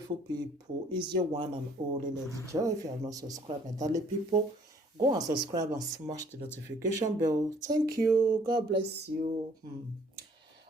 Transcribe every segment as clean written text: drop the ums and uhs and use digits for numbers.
beautiful people. It's your one and only Lady Joy. If you have not subscribed, my darling people, go and subscribe and smash the notification bell. Thank you. God bless you.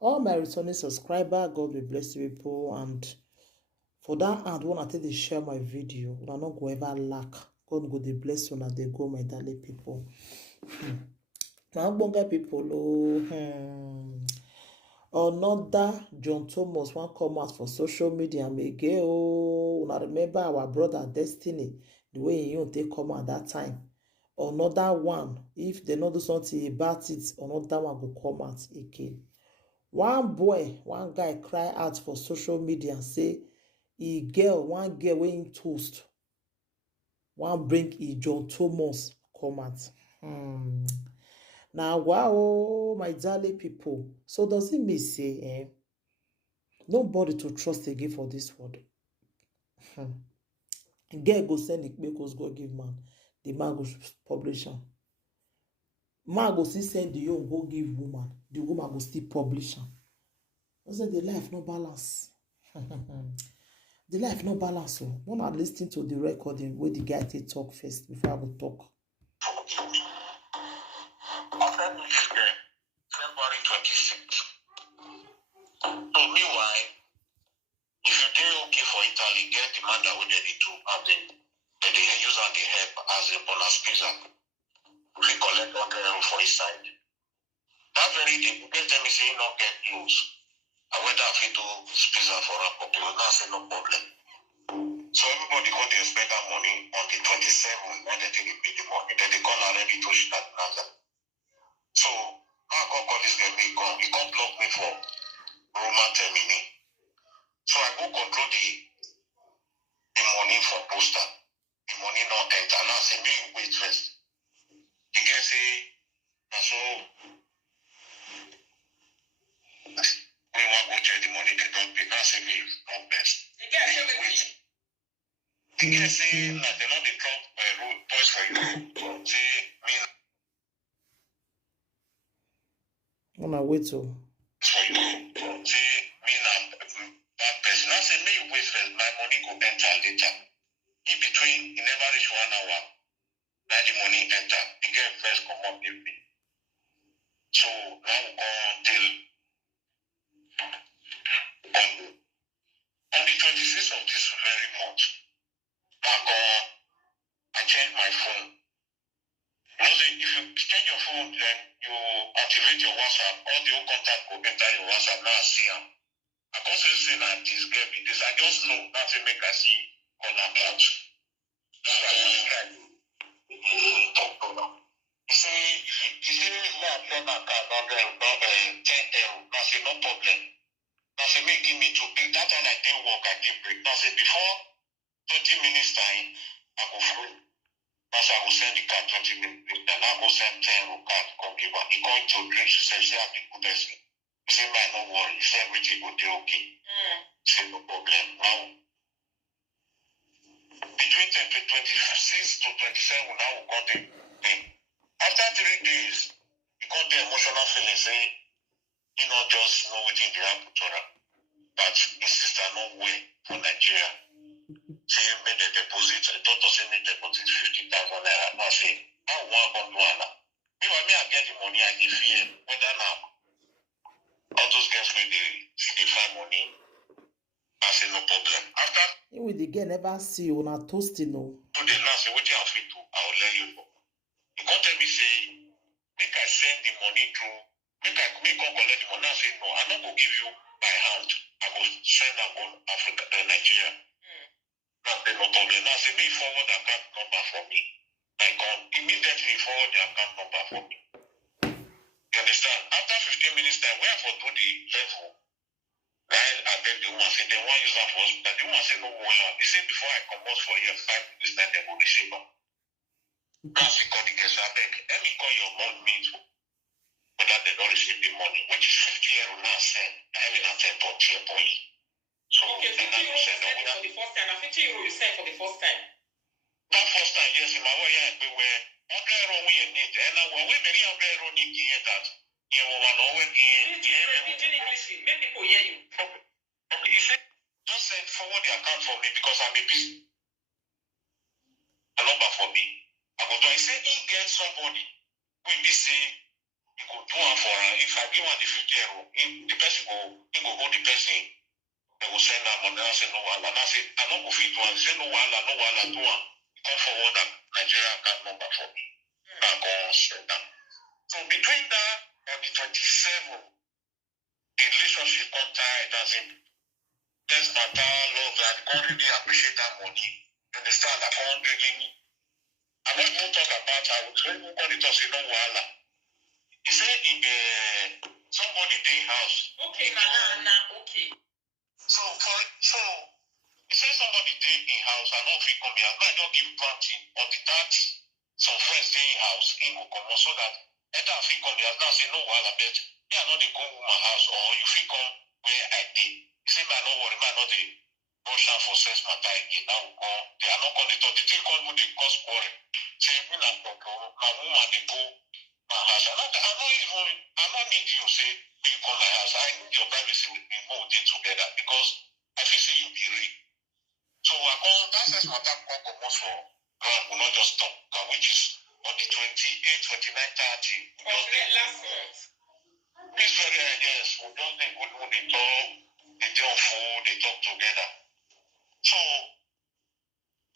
All my returning subscriber, God will bless you people. And for that, I want to share my video. I not go ever lack. God go dey bless you and they go, my darling people. Now, bonga people, another John Thomas wan come out for social media again. Una remember our brother Destiny, the way he take come out that time. Another one, if they not do something about it, another one go come out again. One guy cry out for social media and say one girl wey him toast wan bring John Thomas come out. Now, wow, my darling people. So does it mean say nobody to trust again for this world? Girl go send it because God give man. The man go publish am. Man go still send the young go give woman. The woman go still publish am. I say the life no balance. The life no balance. So when I listen to the recording where the guy take talk first before I go talk. February 26th. So meanwhile, if you dey okay for Italy, get the man that we did it to have the use and the help as a bonus pizza. We collect €100 for his side. That very day, you get them say not get close. I went out to pizza for a couple of now say no problem. So everybody got to spend that money on the 27th when they take pay the money. Then they call already to start another. So I call this guy, he can't block me for Roman termini. So I go control the money for poster. The money not enter. Now I say, me wait first. The guy say, so we want to go check the money they don't pay. Now I say, me not best. The guy say, wait. The guy say, nah, they not the drop road boys for you. Say, me. When I wait to. For you. Say, me now, that person. I say, me wait first. My money go enter later. In between, it never reach 1 hour. Now the money enter. The girl first come up give me. So now we go until on the 26th of this very month. I change my phone. You know, if you change your phone, then you activate your WhatsApp. All the old contact go enter your WhatsApp. Now I see them. I constantly say that this girl be this. I just know nothing make I see all about. So I was like, talk to them. He say, no, I play my card, not 10 Now I say, no problem. Now I say, make give me to break. That time I didn't work, I did break. Now I say, before 20 minutes time, I go free. Now I say, I will send the card 20 minutes. Then I go send 10 card, come give her. He come to drink, she said, I have the good person. He said, man, no worry. He said, everything will be okay. He said, no problem. Now, between 26 to 27, now we got the thing. After 3 days, he got the emotional feeling, say, he not just know what he happened to her, but his sister not well for Nigeria. She made a deposit, the doctor said me deposit 50,000 naira. Now say, I want to do that. Me, I get the money, I give fear. Whether now, all those guys when they find money, I say no problem. After With the girl never see you na toasting no. so they now say, what you have to do, I will let you know. You can't tell me say, make I send the money through, make go collect the money. I say no, I'm not gonna give you by hand. I will send them on Africa, Nigeria. That's no problem. Now say me forward the account number for me. Like immediately forward the account number for me. You understand? After 15 minutes time, we have to do the level. While I tell the woman, say they want use that for hospital. The woman say no way. He said before I come out for here 5 minutes time, they will receive her. Now she call the guest, I beg, let me call your mom meet whether they don't receive the money, which is 50 € now send. I will not send for cheap for you. So okay, 50 € you sent for the first time. And 50 € you sent for the first time. That first time, yes, in my way, everywhere. 100 € we need, and when we very 100 € need to hear that. You will want to English, make people hear you. Okay, you say, just send forward the account for me because I'm a busy. A number for me. I go do. I say he get somebody who be say he go do one for her. If I give one the 50 euro, the person he go hold the person. They will send her money. I say no wahala. I say I no go fit do one. Say no wahala, do one. Come forward that Nigeria account number for me. I go send them. So between that and the 27, the relationship got tied as in test matter, love, I can't really appreciate that money. You understand? I can't really. I want to talk about how when you call it us, you know, wahala. He said if somebody in the house. Okay, okay. So he said somebody dey in house, I know if he come here, I don't give planting on the 30. Some friends dey in house, he will come so that either if he come here, now say no wahala, but me I know they come to my house or you fit come where I dey. He say man, no worry, man, no dey rush out for sex matter again. Now they are not going to talk. The thing called with the cause quarrel. Say me na my woman dey go my house. I don't need you say me come my house. I need your privacy with me both dey together because I feel say you be real. So I call that sex matter come comot for ground. We not just talk, which is on the 28, 29, 30. Last month. This very yes, we just dey good mood, they talk, they do food, they talk together. So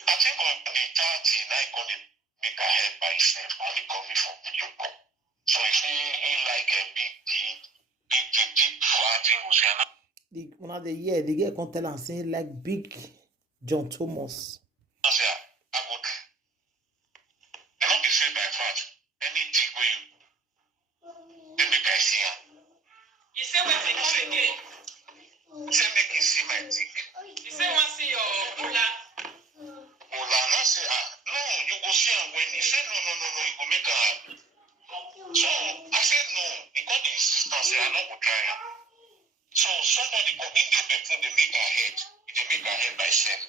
I think on the 30, now I'm going to make a head by himself, only coming from video call. So if he like a big fat thing, we say, One of the year, the girl can tell and say like big John Thomas. I say, I would not be said by fat. Anything where you make I see her. You say what they come again? Say make you see my dick. You say want see your mula? Mula, I say, no, you go see her when he said, no, you go make her. So I said, no, he got the insistence, say, I'm not going to try her. So somebody come in the bedroom, they make her head. They make her head by self.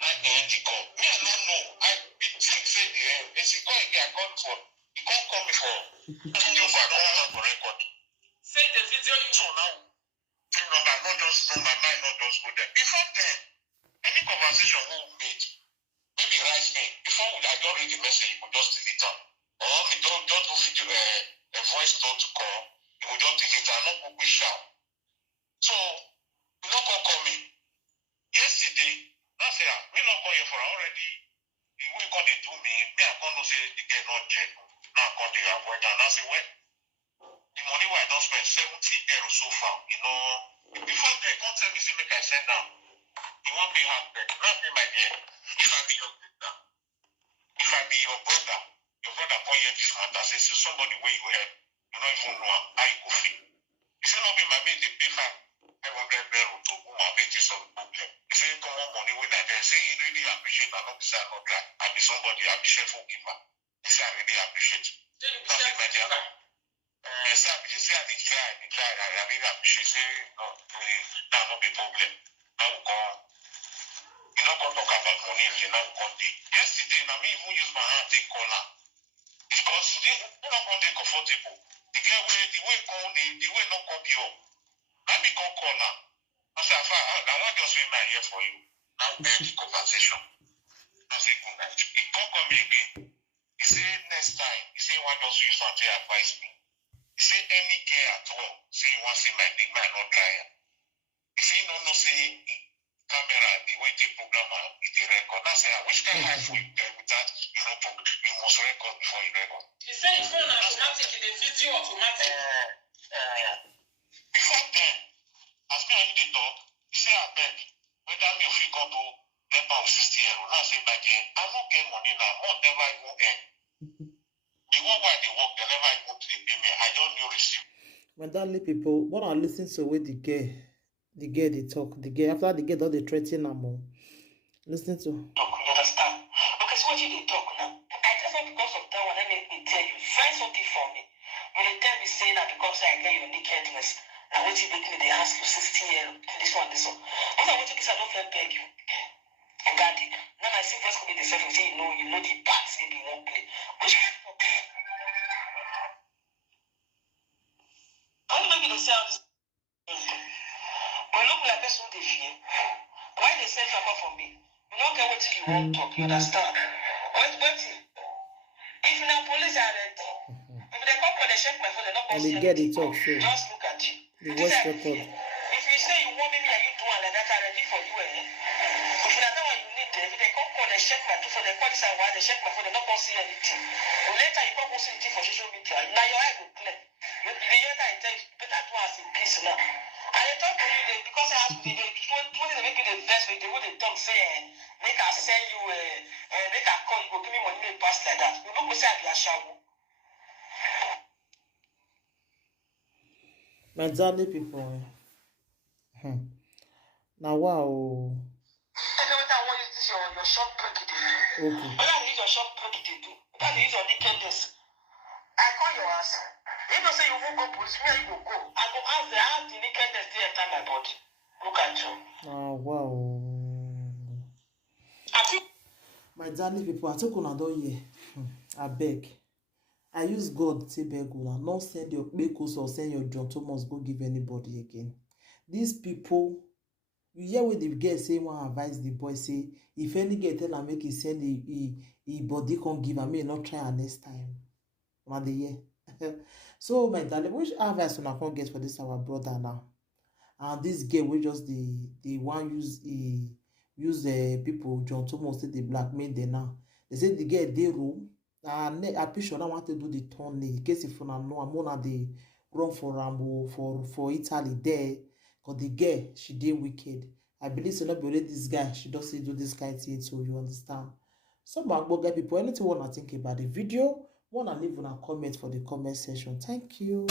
Like the end, he come. Me, I don't know. I think say the end. As he come again, I come for. He can't come me for. Video for, I don't have for record. Say the video you So now, number, not just know my mind, not just go there. Before then, any conversation we made, maybe write me. Before I don't read the message, you could just delete it. Or me don't do video, a voice note to call, you could just delete it. I'm not going to shout. So, you not going to call me. Yesterday, that's it. Me not going for already. The way God they do me, I can't say the girl not check. Now I can't avoid that. And I say, well, the money where I don't spend 70 euros so far, you know. Before they can't tell me, say, make I send down. You won't pay half back. Not pay my dear. If I be your sister, if I be your brother can't hear this matter, say, see somebody where you help, you don't even know how you go feel. You say, not be my mate, they pay 500 barrel to whom I make this problem. You say, come on, money with that. They say, he really appreciate, I not say, I not try. I be somebody, I be chef giver. They say, I really appreciate. That's the idea. Say, I try. I really appreciate. Say, no, that not be problem. Now we go. You not going to talk about money if you not going to. Yesterday, now me even use my hand to call her. Because today, you're not going to be comfortable. The way not come be up. Now me come call her. I say, I want just to my ear for you. Now end the conversation. I say, good night. He come call me again. He say, next time, he say, why just use something to advise me? He say, any care at all. Say, you want to see my name, I not try. He say, no, say, camera, the way the program is the record. I say, which kind of life will you get with that? You must record before you record. You say it's not automatic, the video automatic. Before then, as me and you dey talk, he say, I beg, whether me or you go do never with 60 euro. Now say, my dear, I don't get money now. Month never even end. The one why they work, they never even pay me. I don't know receive. When that little people, what I listen to with the girl they talk, the girl after the girl they threaten them more. Listen to. Talk, you understand? Because what you talk now, I just say because of that one, let me tell you, find something for me. When they tell me saying that because I get your nakedness, and what you make me they ask you 16 years, this one. Because I want to kiss, I don't feel beg you. And got it. Then I see first come in the second, say you know the parts in the one play. Which how do you make it say all this? But look like person they fear. won't talk, you understand? Wait. If na police are ready, if they come and they check my phone, they not And see they get anything. it talk so. Just look at you. The This voice is record. if you say you want me and you do one like that, I'm ready for you. If you know what you need, if they come and they check my phone, they call this and why they check my phone, they not see anything. But later you come see anything for social media. Now your eye will clear. You hear that I tell you, better do as in peace now. And they talk to you because I have to. They make you the best with the way they talk. Say, make I send you, make I call you, go give me money, make pass like that. You know, say I be a shower. My darling people. Now wow. I want you to use your short break. Okay. When I use your short break, do. When you use your nakedness, I call your ass. You don't say you won't go police, where you go go. I go ask the nakedness they enter my body. Look at you. Wow. My darling people, I took on a here. I beg. I use God to beg una. Not send your Bcoz or send your John Thomas go give anybody again. These people, you hear what the girl say, one advise the boy say, if any girl tell am make he send he body come give am, may not try her next time. Una dey hear. So my darling, which advice una come get for this our brother now? And this girl wey just the one use people John Thomas say dey blackmail them now. They say the girl dey room. And I picture now want to do the turn in case if una know I'm gonna dey run for Rambo for Italy there. Cause the girl she dey wicked. I believe so not be only this guy, she doesn't do this kind of thing, so you understand. Some get people, anything wanna think about the video, wanna leave on a comment for the comment section. Thank you.